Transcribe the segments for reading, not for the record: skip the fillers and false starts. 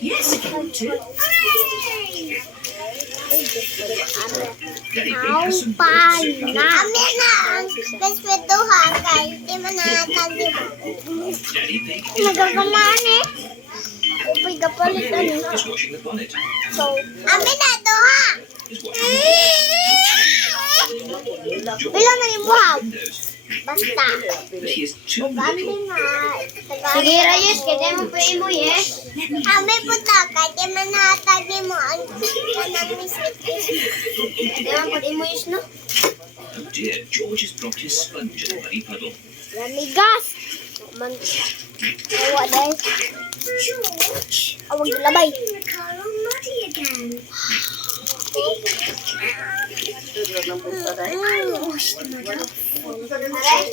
Yes, if you want to. Nagagamaan eh. Upay kapalit ano. So, amin na ito ha. Bilang na yung buhaw. Basta. Ugandi na. Sige, Rayos, kaya mo pa imo, yes? Amin po ta. Kaya manatagi mo ang misik. Kaya mo pa imo, yes, no? Oh dear, George has dropped his sponge in the muddy puddle. Lamigas. Awa dahil. Awag labay.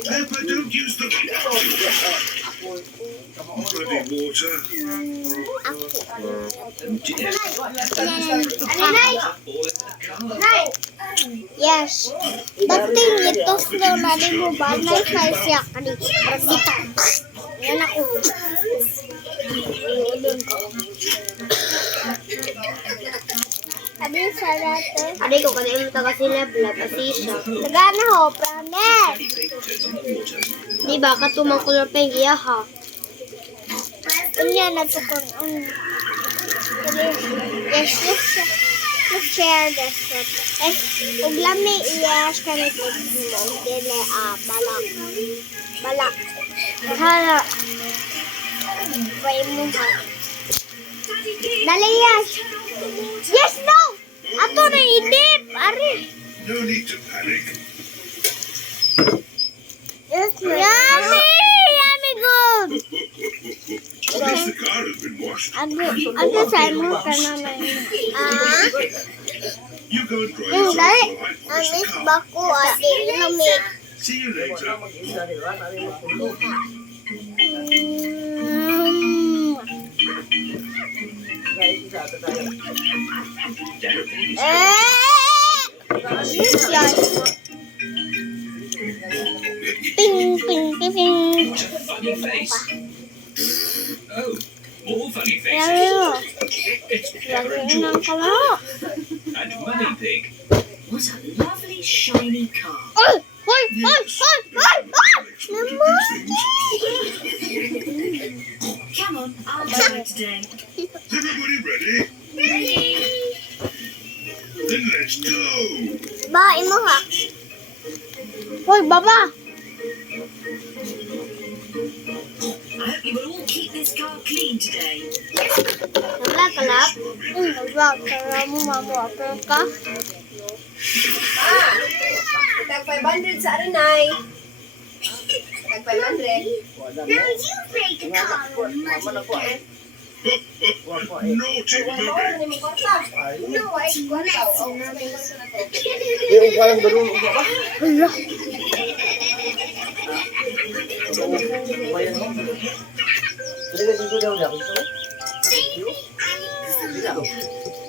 Pepper, don't use the muddy water. Oh dear. Yes. Dating ito slow na rin mo ba? Naisay siya kanina. Dito. Yan ako. Sabi sa natin. Aday ko, kaya mo taga sila, blabasisya. Nagana ho, promise. Di ba, katumang kulor pa yung iya, ha? Unya na ito kung yes. Let's share this one. Ug lami yes kanit mo dili balak. Hala. Pray mo ha. Dali yes. Yes no. Ato na idip. Ari. No need to panic. Yes. Yummy good. At least the car has been washed. Ano sa mo kana na. You go and dry yourself Dali. while I polish the Amis car. bako ate lami. See you later. This like ping. What a funny face. Oh, more funny faces. Lalo. It's Pepper and Lalo George kalo. and Muddy Pig. What a lovely shiny car. Ay! Naman! Come on, I'll drive it today. Is everybody ready? Then let's go. Ba, imo ha. Hoy, baba. I hope you will all keep this car clean today. Kalap. Wala, kaya mo mamuapel ka. Tag 500 sa aranay. Tag 500. Now you break the car. Naughty puppy. No, ay kwarta. Oh, may kwarta na to.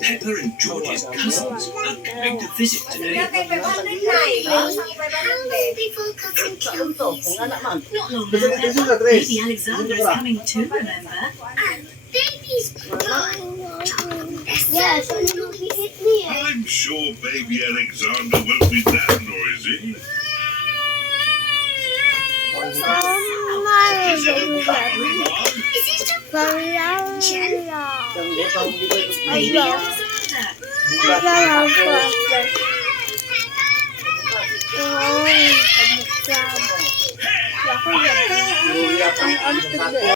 Pepper and George's cousins are coming to visit today. Tag 500 na eh. May isang 500. Before cutting kills. Not long now. Baby Alexander is coming too, remember? And baby's gone. Yes, and he hit me. I'm sure baby Alexander won't be that noisy. Is everyone having fun? Is this the Baby Alexander.